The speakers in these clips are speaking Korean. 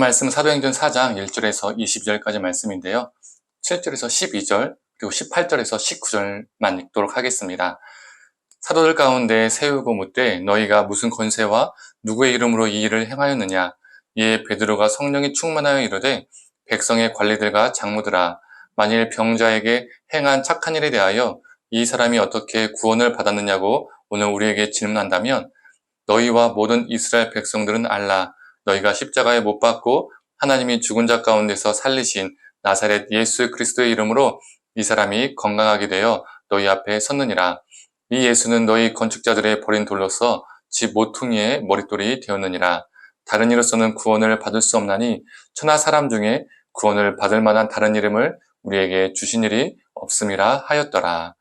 오늘 말씀은 사도행전 4장 1절에서 22절까지 말씀인데요. 7절에서 12절 그리고 18절에서 19절만 읽도록 하겠습니다. 사도들 가운데 세우고 묻되 너희가 무슨 권세와 누구의 이름으로 이 일을 행하였느냐. 이에 베드로가 성령이 충만하여 이르되 백성의 관리들과 장로들아, 만일 병자에게 행한 착한 일에 대하여 이 사람이 어떻게 구원을 받았느냐고 오늘 우리에게 질문한다면 너희와 모든 이스라엘 백성들은 알라. 너희가 십자가에 못 박고 하나님이 죽은 자 가운데서 살리신 나사렛 예수 그리스도의 이름으로 이 사람이 건강하게 되어 너희 앞에 섰느니라. 이 예수는 너희 건축자들의 버린 돌로서 집 모퉁이의 머릿돌이 되었느니라. 다른 이로서는 구원을 받을 수 없나니 천하 사람 중에 구원을 받을 만한 다른 이름을 우리에게 주신 일이 없음이라 하였더라.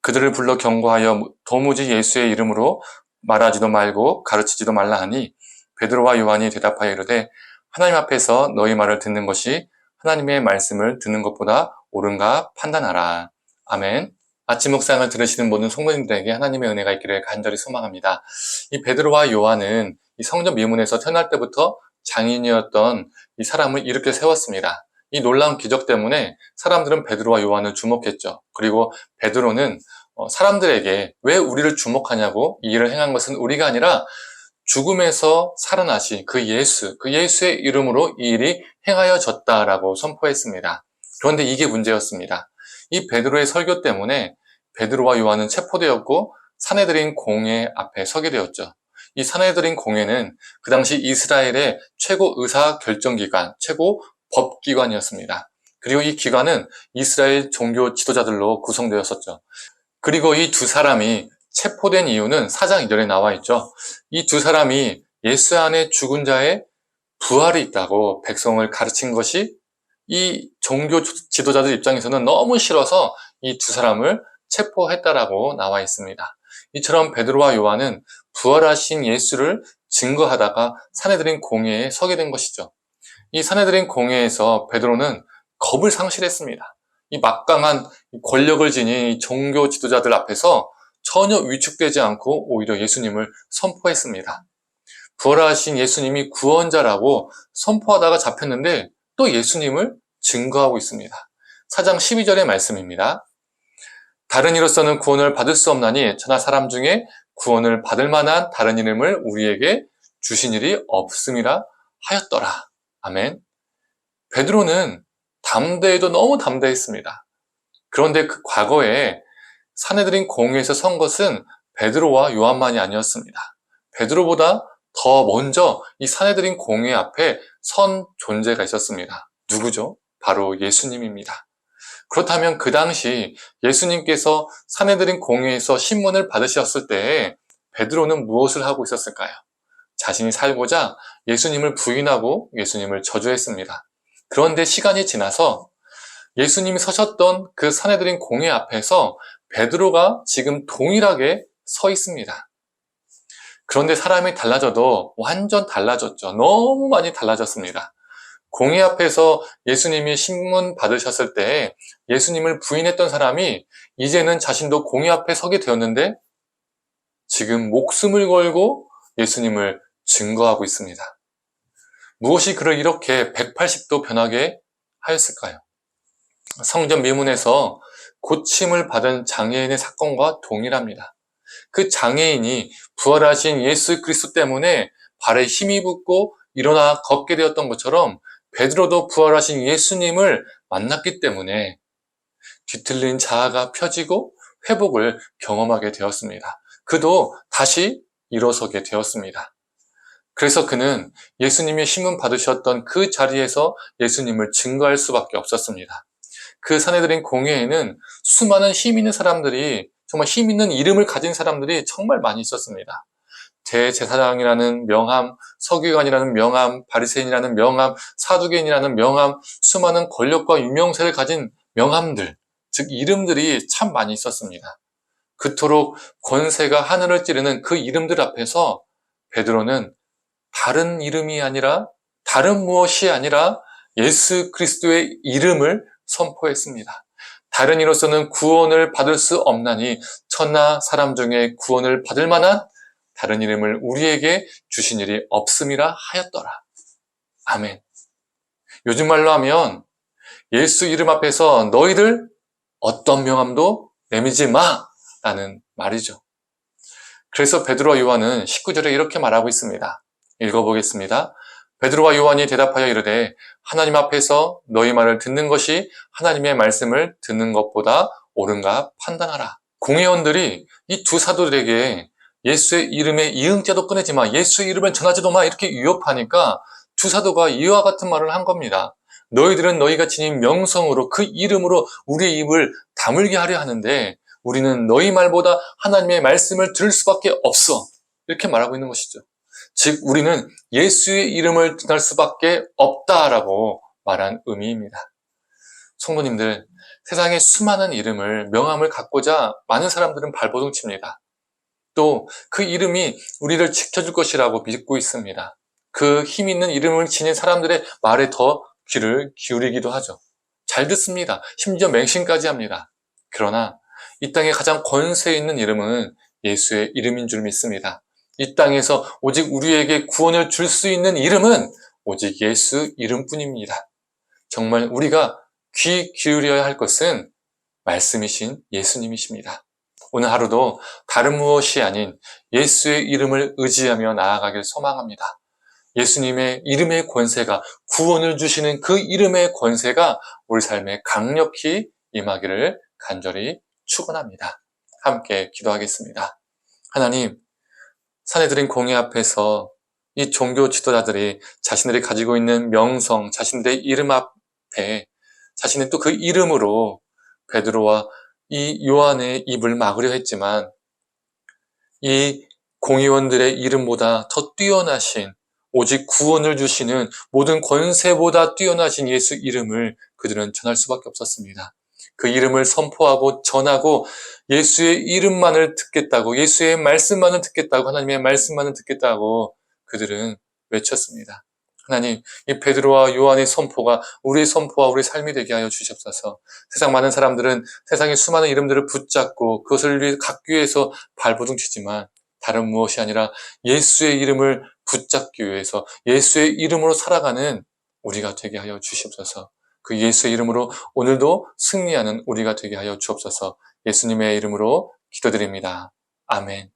그들을 불러 경고하여 도무지 예수의 이름으로 말하지도 말고 가르치지도 말라 하니 베드로와 요한이 대답하여 이르되 하나님 앞에서 너희 말을 듣는 것이 하나님의 말씀을 듣는 것보다 옳은가 판단하라. 아멘. 아침 묵상을 들으시는 모든 성도님들에게 하나님의 은혜가 있기를 간절히 소망합니다. 이 베드로와 요한은 이 성전 미문에서 태어날 때부터 장인이었던 이 사람을 이렇게 세웠습니다. 이 놀라운 기적 때문에 사람들은 베드로와 요한을 주목했죠. 그리고 베드로는 사람들에게 왜 우리를 주목하냐고 이 일을 행한 것은 우리가 아니라 죽음에서 살아나신 그 예수의 이름으로 이 일이 행하여졌다라고 선포했습니다. 그런데 이게 문제였습니다. 이 베드로의 설교 때문에 베드로와 요한은 체포되었고 사내들인 공회 앞에 서게 되었죠. 이 사내들인 공회는 그 당시 이스라엘의 최고 의사 결정기관, 최고 법기관이었습니다. 그리고 이 기관은 이스라엘 종교 지도자들로 구성되었었죠. 그리고 이 두 사람이 체포된 이유는 4장 2절에 나와 있죠. 이 두 사람이 예수 안에 죽은 자의 부활이 있다고 백성을 가르친 것이 이 종교 지도자들 입장에서는 너무 싫어서 이 두 사람을 체포했다라고 나와 있습니다. 이처럼 베드로와 요한은 부활하신 예수를 증거하다가 사내들인 공회에 서게 된 것이죠. 이 사내들인 공회에서 베드로는 겁을 상실했습니다. 이 막강한 권력을 지닌 종교 지도자들 앞에서 전혀 위축되지 않고 오히려 예수님을 선포했습니다. 부활하신 예수님이 구원자라고 선포하다가 잡혔는데 또 예수님을 증거하고 있습니다. 4장 12절의 말씀입니다. 다른 이로서는 구원을 받을 수 없나니 천하 사람 중에 구원을 받을 만한 다른 이름을 우리에게 주신 일이 없음이라 하였더라. 아멘. 베드로는 담대해도 너무 담대했습니다. 그런데 그 과거에 사내들인 공회에서 선 것은 베드로와 요한만이 아니었습니다. 베드로보다 더 먼저 이 사내들인 공회 앞에 선 존재가 있었습니다. 누구죠? 바로 예수님입니다. 그렇다면 그 당시 예수님께서 사내들인 공회에서 신문을 받으셨을 때 베드로는 무엇을 하고 있었을까요? 자신이 살고자 예수님을 부인하고 예수님을 저주했습니다. 그런데 시간이 지나서 예수님이 서셨던 그 사내들인 공회 앞에서 베드로가 지금 동일하게 서 있습니다. 그런데 사람이 달라져도 완전 달라졌죠. 너무 많이 달라졌습니다. 공회 앞에서 예수님이 신문 받으셨을 때 예수님을 부인했던 사람이 이제는 자신도 공회 앞에 서게 되었는데 지금 목숨을 걸고 예수님을 증거하고 있습니다. 무엇이 그를 이렇게 180도 변하게 하였을까요? 성전 미문에서 고침을 받은 장애인의 사건과 동일합니다. 그 장애인이 부활하신 예수 그리스도 때문에 발에 힘이 붙고 일어나 걷게 되었던 것처럼 베드로도 부활하신 예수님을 만났기 때문에 뒤틀린 자아가 펴지고 회복을 경험하게 되었습니다. 그도 다시 일어서게 되었습니다. 그래서 그는 예수님의 신문 받으셨던 그 자리에서 예수님을 증거할 수밖에 없었습니다. 그 사내들인 공회에는 수많은 힘 있는 사람들이, 정말 힘 있는 이름을 가진 사람들이 정말 많이 있었습니다. 대제사장이라는 명함, 서기관이라는 명함, 바리새인이라는 명함, 사두개인이라는 명함, 수많은 권력과 유명세를 가진 명함들, 즉 이름들이 참 많이 있었습니다. 그토록 권세가 하늘을 찌르는 그 이름들 앞에서 베드로는 다른 이름이 아니라, 다른 무엇이 아니라 예수 그리스도의 이름을 선포했습니다. 다른 이로서는 구원을 받을 수 없나니 천하 사람 중에 구원을 받을 만한 다른 이름을 우리에게 주신 일이 없음이라 하였더라. 아멘. 요즘 말로 하면 예수 이름 앞에서 너희들 어떤 명함도 내밀지 마라는 말이죠. 그래서 베드로와 요한은 19절에 이렇게 말하고 있습니다. 읽어보겠습니다. 베드로와 요한이 대답하여 이르되 하나님 앞에서 너희 말을 듣는 것이 하나님의 말씀을 듣는 것보다 옳은가 판단하라. 공회원들이 이 두 사도들에게 예수의 이름에 이응자도 꺼내지 마, 예수의 이름을 전하지도 마 이렇게 위협하니까 두 사도가 이와 같은 말을 한 겁니다. 너희들은 너희가 지닌 명성으로 그 이름으로 우리의 입을 다물게 하려 하는데 우리는 너희 말보다 하나님의 말씀을 들을 수밖에 없어. 이렇게 말하고 있는 것이죠. 즉 우리는 예수의 이름을 전할 수밖에 없다라고 말한 의미입니다. 성도님들, 세상에 수많은 이름을, 명함을 갖고자 많은 사람들은 발버둥 칩니다. 또 그 이름이 우리를 지켜줄 것이라고 믿고 있습니다. 그 힘 있는 이름을 지닌 사람들의 말에 더 귀를 기울이기도 하죠. 잘 듣습니다. 심지어 맹신까지 합니다. 그러나 이 땅에 가장 권세 있는 이름은 예수의 이름인 줄 믿습니다. 이 땅에서 오직 우리에게 구원을 줄 수 있는 이름은 오직 예수 이름뿐입니다. 정말 우리가 귀 기울여야 할 것은 말씀이신 예수님이십니다. 오늘 하루도 다른 무엇이 아닌 예수의 이름을 의지하며 나아가길 소망합니다. 예수님의 이름의 권세가, 구원을 주시는 그 이름의 권세가 우리 삶에 강력히 임하기를 간절히 축원합니다. 함께 기도하겠습니다. 하나님, 사내들인 공회 앞에서 이 종교 지도자들이 자신들이 가지고 있는 명성, 자신들의 이름 앞에 자신의 또 그 이름으로 베드로와 이 요한의 입을 막으려 했지만 이 공의원들의 이름보다 더 뛰어나신 오직 구원을 주시는 모든 권세보다 뛰어나신 예수 이름을 그들은 전할 수밖에 없었습니다. 그 이름을 선포하고 전하고 예수의 이름만을 듣겠다고, 예수의 말씀만을 듣겠다고, 하나님의 말씀만을 듣겠다고 그들은 외쳤습니다. 하나님, 이 베드로와 요한의 선포가 우리의 선포와 우리의 삶이 되게 하여 주시옵소서. 세상 많은 사람들은 세상의 수많은 이름들을 붙잡고 그것을 위해 갖기 위해서 발버둥치지만 다른 무엇이 아니라 예수의 이름을 붙잡기 위해서 예수의 이름으로 살아가는 우리가 되게 하여 주시옵소서. 그 예수의 이름으로 오늘도 승리하는 우리가 되게 하여 주옵소서. 예수님의 이름으로 기도드립니다. 아멘.